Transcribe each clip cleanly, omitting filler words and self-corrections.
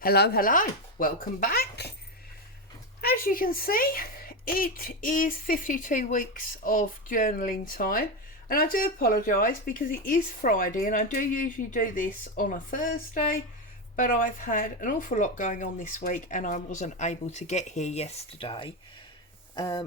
Hello, hello, welcome back. As you can see, it is 52 weeks of journaling time, and I do apologise because it is Friday and I do usually do this on a Thursday, but I've had an awful lot going on this week and I wasn't able to get here yesterday.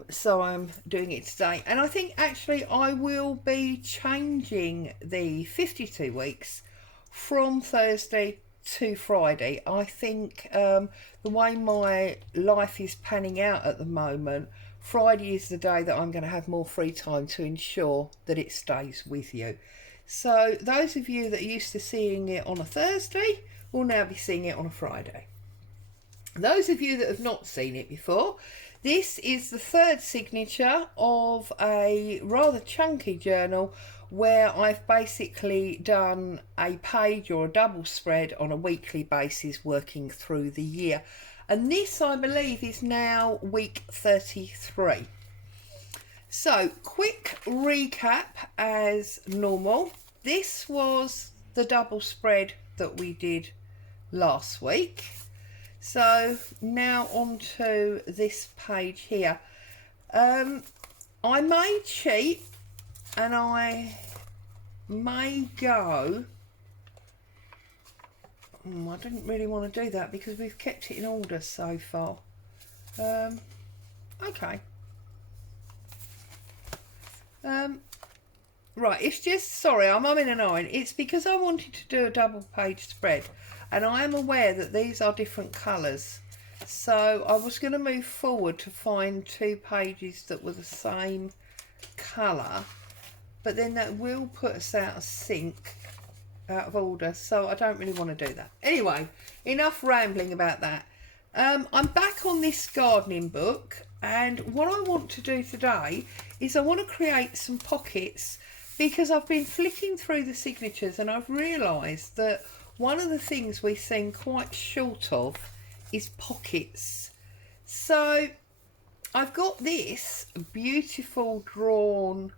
So I'm doing it today, and I think actually I will be changing the 52 weeks from Thursday to Friday. I think the way my life is panning out at the moment, Friday is the day that I'm going to have more free time to ensure that it stays with you. So those of you that are used to seeing it on a Thursday will now be seeing it on a Friday. Those of you that have not seen it before, this is the third signature of a rather chunky journal where I've basically done a page or a double spread on a weekly basis working through the year. And this, I believe, is now week 33. So, quick recap as normal. This was the double spread that we did last week. So now onto this page here. I may cheat and I may go, I didn't really want to do that because we've kept it in order so far. Okay. Right, it's just, sorry, I'm umming and ahhing. It's because I wanted to do a double page spread, and I am aware that these are different colours. So I was going to move forward to find two pages that were the same colour, but then that will put us out of sync, out of order, so I don't really want to do that. Anyway, enough rambling about that. I'm back on this gardening book, and what I want to do today is I want to create some pockets, because I've been flicking through the signatures and I've realised that one of the things we seem quite short of is pockets. So I've got this beautiful drawn,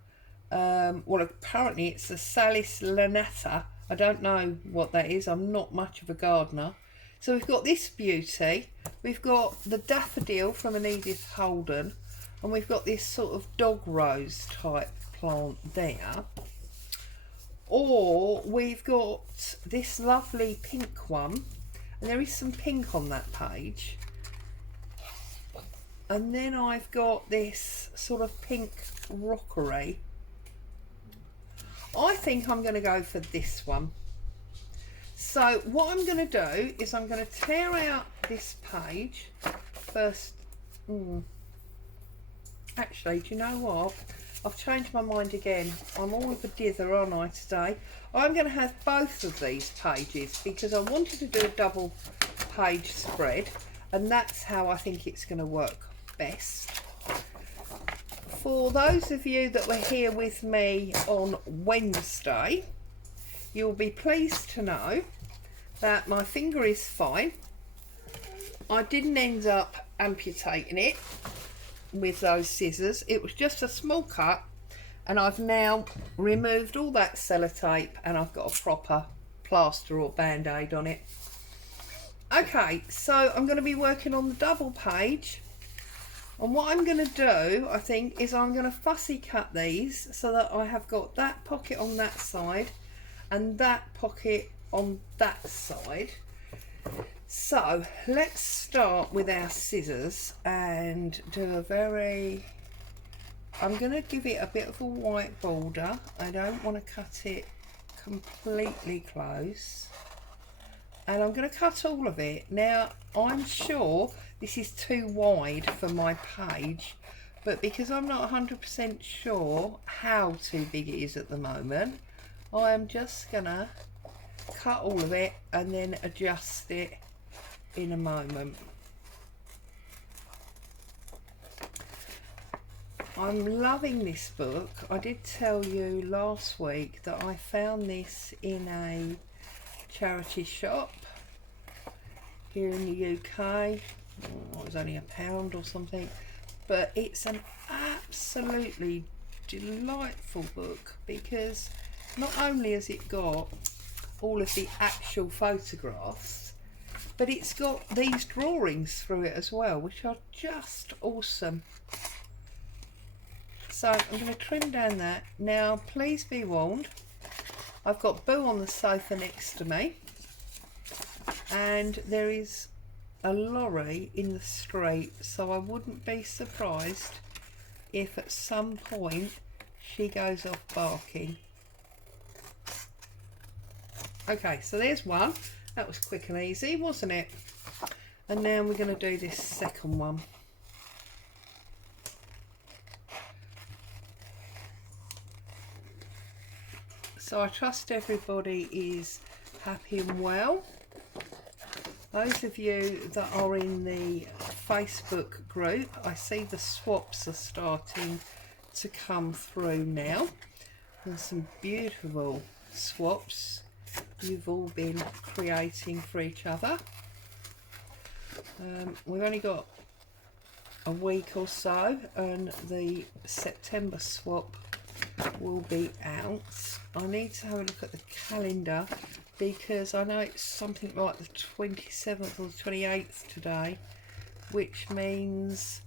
well, apparently it's a Salis lanata. I don't know what that is. I'm not much of a gardener. So we've got this beauty. We've got the daffodil from an Edith Holden, and we've got this sort of dog rose type plant there. Or we've got this lovely pink one, and there is some pink on that page. And then I've got this sort of pink rockery. I think I'm going to go for this one. So what I'm going to do is I'm going to tear out this page first. Actually, do you know what? I've changed my mind again. I'm all of a dither, aren't I, today? I'm going to have both of these pages because I wanted to do a double page spread, and that's how I think it's going to work best. For those of you that were here with me on Wednesday, you'll be pleased to know that my finger is fine. I didn't end up amputating it with those scissors. It was just a small cut, and I've now removed all that sellotape and I've got a proper plaster or band-aid on it. Okay, so I'm going to be working on the double page, and what I'm going to do, I think, is I'm going to fussy cut these so that I have got that pocket on that side and that pocket on that side. So let's start with our scissors and do a very, I'm going to give it a bit of a white border. I don't want to cut it completely close, and I'm going to cut all of it. Now I'm sure this is too wide for my page, but because I'm not 100% sure how too big it is at the moment, I am just going to cut all of it and then adjust it in a moment. I'm loving this book. I did tell you last week that I found this in a charity shop here in the UK. It was only £1 or something, but it's an absolutely delightful book because not only has it got all of the actual photographs, but it's got these drawings through it as well, which are just awesome. So I'm going to trim down that. Now please be warned, I've got Boo on the sofa next to me, and there is a lorry in the street, so I wouldn't be surprised if at some point she goes off barking. Okay, so there's one. That was quick and easy, wasn't it? And now we're going to do this second one. So I trust everybody is happy and well. Those of you that are in the Facebook group, I see the swaps are starting to come through now. There's some beautiful swaps you've all been creating for each other. We've only got a week or so and the September swap will be out. I need to have a look at the calendar because I know it's something like the 27th or the 28th today, which means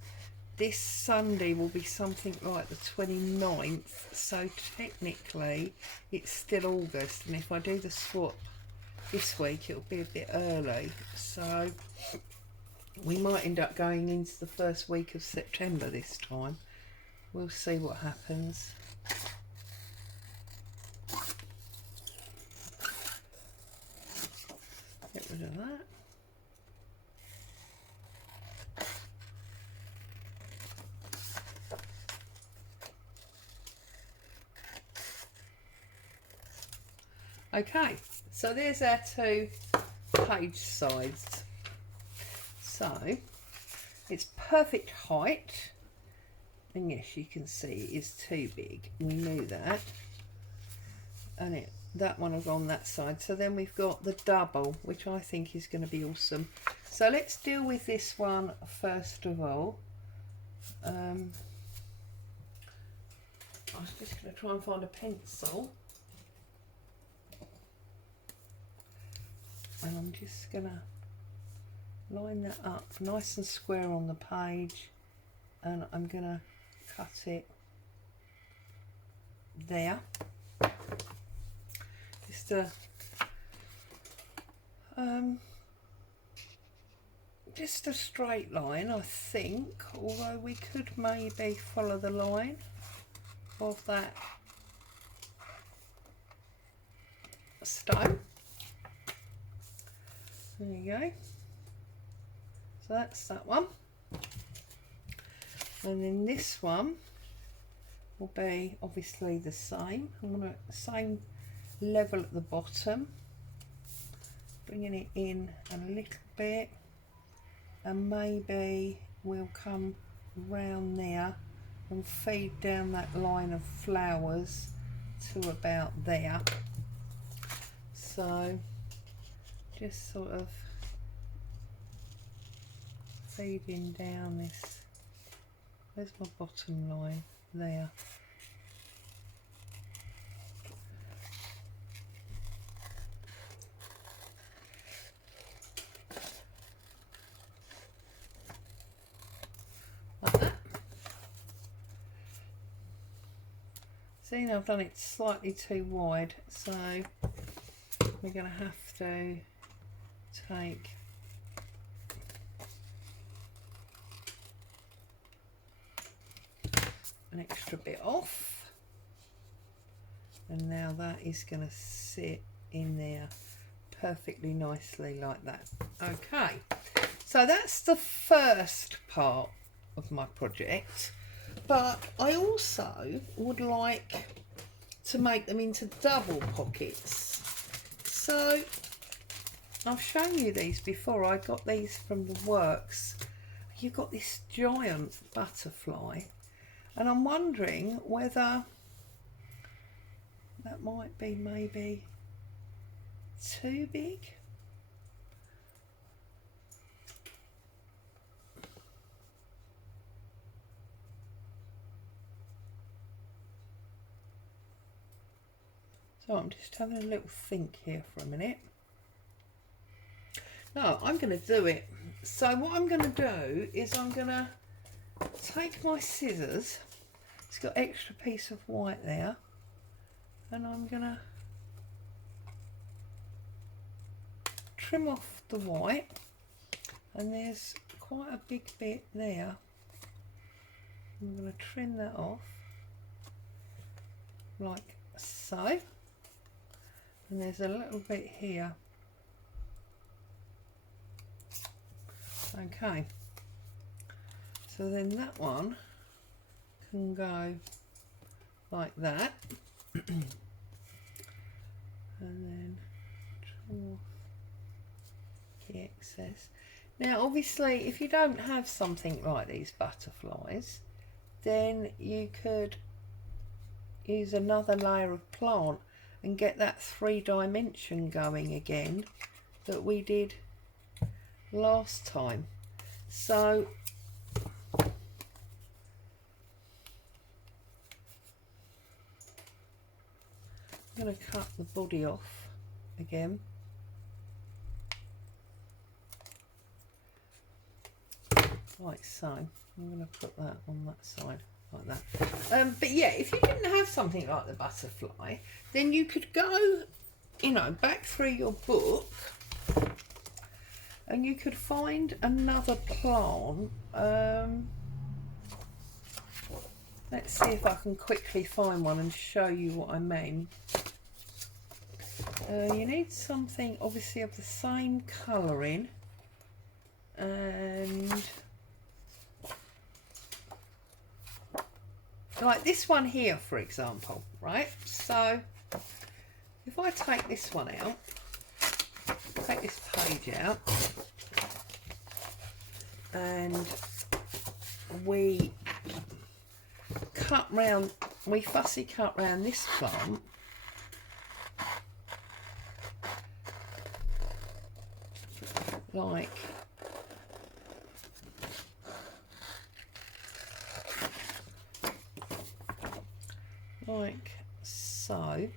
this Sunday will be something like the 29th, so technically it's still August, and if I do the swap this week it'll be a bit early, so we might end up going into the first week of September this time. We'll see what happens. Get rid of that. Okay, so there's our two page sides. So it's perfect height, and yes, you can see it is too big. We knew that, and that one will go on that side. So then we've got the double, which I think is going to be awesome. So let's deal with this one first of all. I was just going to try and find a pencil. And I'm just going to line that up nice and square on the page, and I'm going to cut it there. Just a straight line, I think, although we could maybe follow the line of that stone. There you go. So that's that one. And then this one will be obviously the same. I'm going to same level at the bottom, bringing it in a little bit, and maybe we'll come round there and feed down that line of flowers to about there. So just sort of feeding down this. Where's my bottom line? There. Like that. See, now I've done it slightly too wide, so we're going to have to take an extra bit off, and now that is going to sit in there perfectly nicely like that. Okay, so that's the first part of my project, but I also would like to make them into double pockets. So I've shown you these before. I got these from the works. You've got this giant butterfly, and I'm wondering whether that might be maybe too big. So I'm just having a little think here for a minute. So I'm going to do it. So what I'm going to do is I'm going to take my scissors. It's got extra piece of white there, and I'm going to trim off the white, and there's quite a big bit there. I'm going to trim that off like so, and there's a little bit here. Okay, so then that one can go like that, and then trim off the excess. Now obviously if you don't have something like these butterflies, then you could use another layer of plant and get that 3-dimension going again that we did last time. So I'm going to cut the body off again. Like so. I'm going to put that on that side like that. But yeah, if you didn't have something like the butterfly, then you could go, you know, back through your book and you could find another plant. Let's see if I can quickly find one and show you what I mean. You need something obviously of the same colouring, and like this one here, for example, right? So if I take this one out, take this page out, and we cut round, we fussy cut round this plant, like so.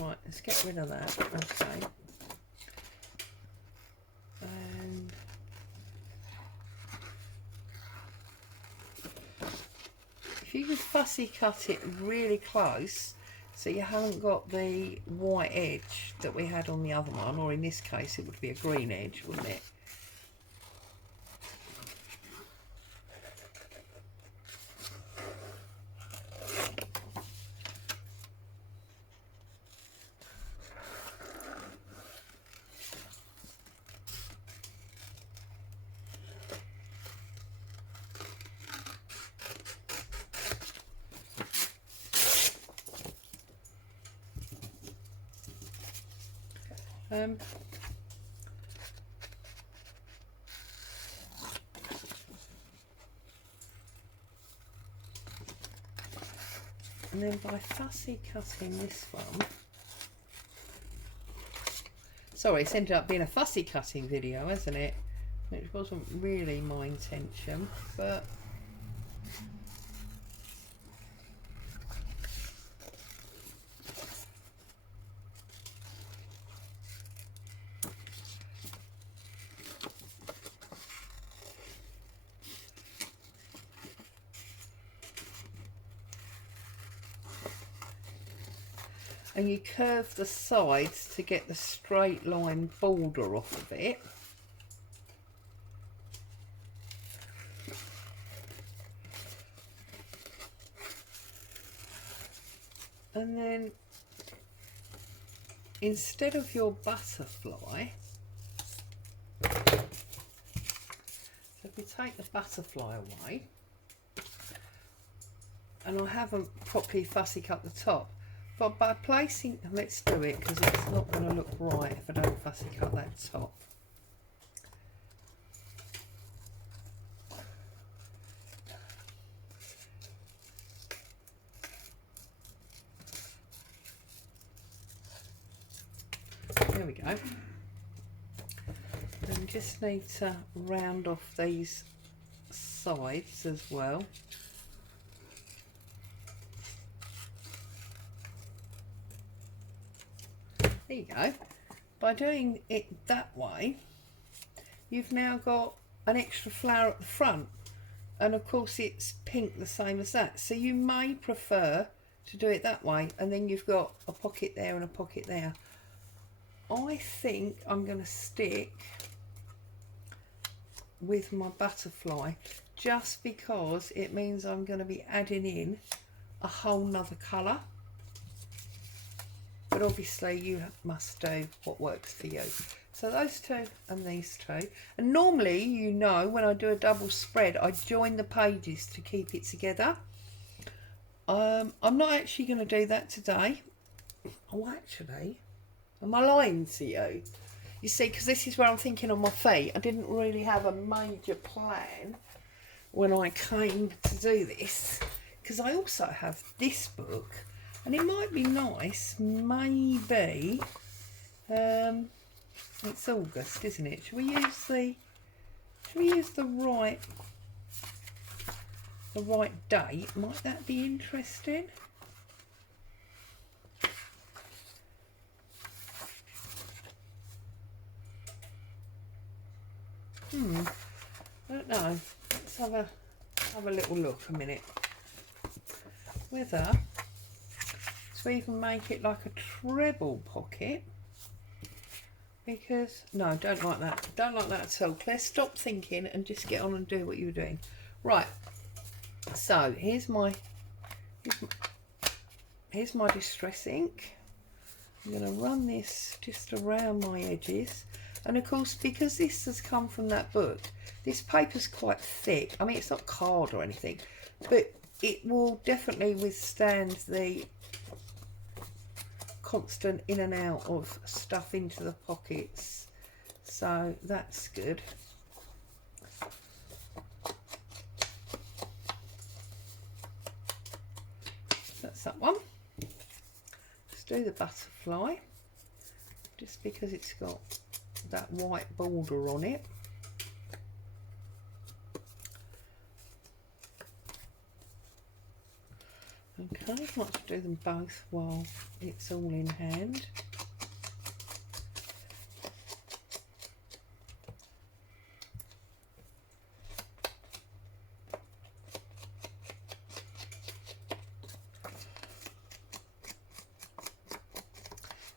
Right, let's get rid of that. Okay. And if you could fussy cut it really close so you haven't got the white edge that we had on the other one, or in this case it would be a green edge, wouldn't it? And then by fussy cutting this one, sorry, it's ended up being a fussy cutting video, hasn't it? Which wasn't really my intention, but and you curve the sides to get the straight line border off of it. And then instead of your butterfly, so if we take the butterfly away, and I haven't properly fussy cut the top, but by placing, let's do it because it's not going to look right if I don't fussy cut that top. There we go. And just need to round off these sides as well. There you go. by doing it that way, you've now got an extra flower at the front, and of course it's pink the same as that, so you may prefer to do it that way, and then you've got a pocket there and a pocket there. I think I'm going to stick with my butterfly just because it means I'm going to be adding in a whole nother colour, but obviously you must do what works for you. So those two and these two, and normally, you know, when I do a double spread I join the pages to keep it together. I'm not actually going to do that today. Oh, actually, am I lying to you? You see, because this is where I'm thinking on my feet. I didn't really have a major plan when I came to do this, because I also have this book, and it might be nice, maybe, it's August, isn't it? Should we use the right date? Might that be interesting? I don't know. Let's have a little look a minute. Whether to even make it like a treble pocket, because no, don't like that. Don't like that at all. Claire, stop thinking and just get on and do what you were doing. Right. So here's my distress ink. I'm going to run this just around my edges. And of course, because this has come from that book, this paper's quite thick. I mean, it's not card or anything, but it will definitely withstand the constant in and out of stuff into the pockets. So that's good. That's that one. Let's do the butterfly, just because it's got that white border on it. Okay, I'd like to do them both while it's all in hand.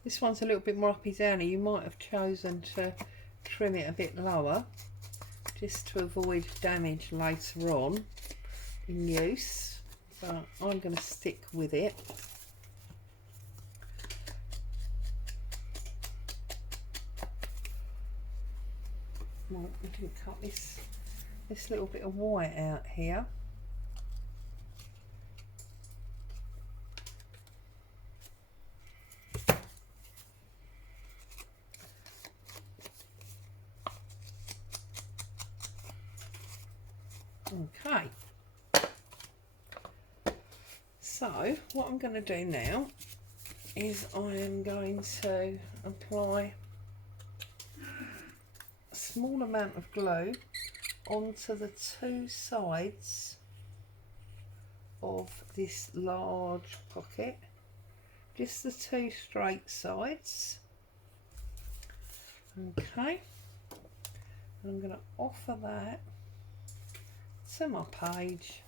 This one's a little bit more uppy downy. You might have chosen to trim it a bit lower just to avoid damage later on in use, but I'm going to stick with it. Well, we didn't cut this little bit of white out here. Okay, so what I'm going to do now is I am going to apply a small amount of glue onto the two sides of this large pocket, just the two straight sides. Okay, I'm going to offer that to my page,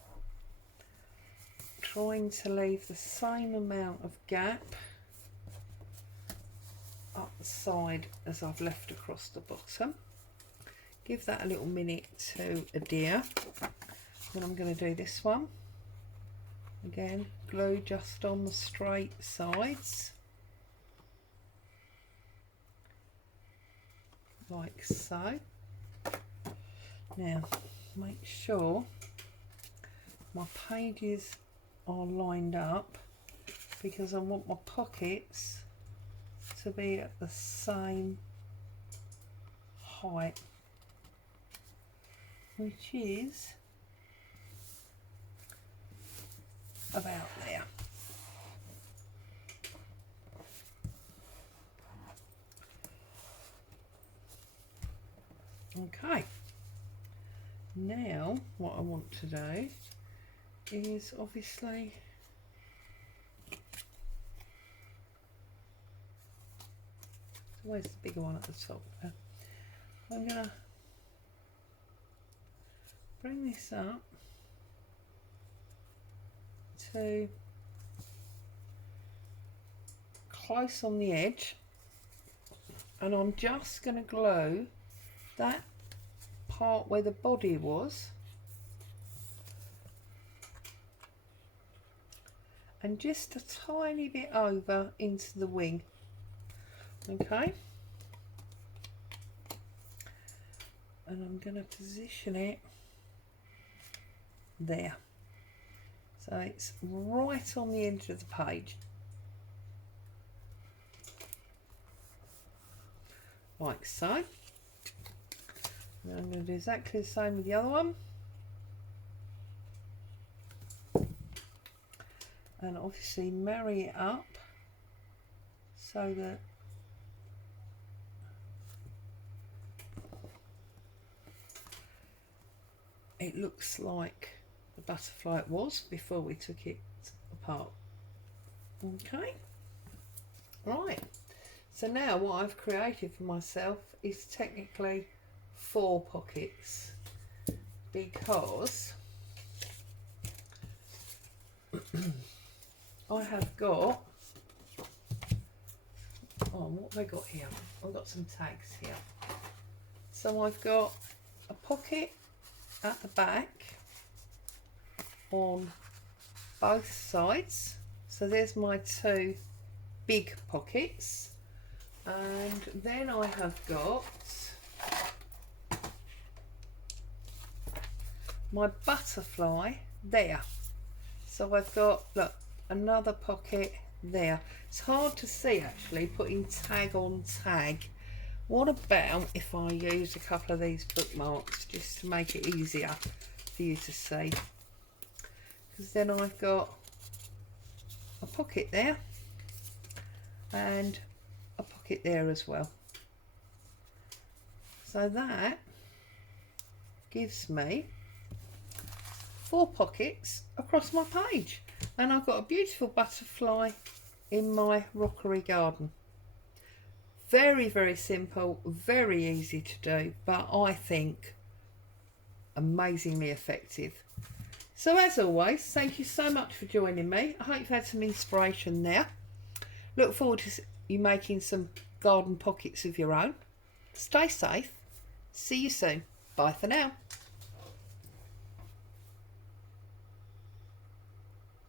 trying to leave the same amount of gap up the side as I've left across the bottom. Give that a little minute to adhere. Then I'm going to do this one again, glue just on the straight sides like so. Now make sure my pages are lined up, because I want my pockets to be at the same height, which is about there. Okay, now what I want to do is obviously Where's the bigger one at the top now? I'm going to bring this up to close on the edge, and I'm just going to glue that part where the body was and just a tiny bit over into the wing. Okay, and I'm going to position it there so it's right on the edge of the page, like so. And I'm going to do exactly the same with the other one, and obviously marry it up so that it looks like the butterfly it was before we took it apart. Okay, right, so now what I've created for myself is technically 4 pockets, because I have got, what have I got here? I've got some tags here. So I've got a pocket at the back on both sides, so there's my 2 big pockets, and then I have got my butterfly there. So I've got, look, another pocket there. It's hard to see actually putting tag on tag. What about if I use a couple of these bookmarks just to make it easier for you to see? Because then I've got a pocket there and a pocket there as well. So that gives me 4 pockets across my page, and I've got a beautiful butterfly in my rockery garden. Very, very simple, very easy to do, but I think amazingly effective. So as always, thank you so much for joining me. I hope you've had some inspiration there. Look forward to you making some garden pockets of your own. Stay safe. See you soon. Bye for now.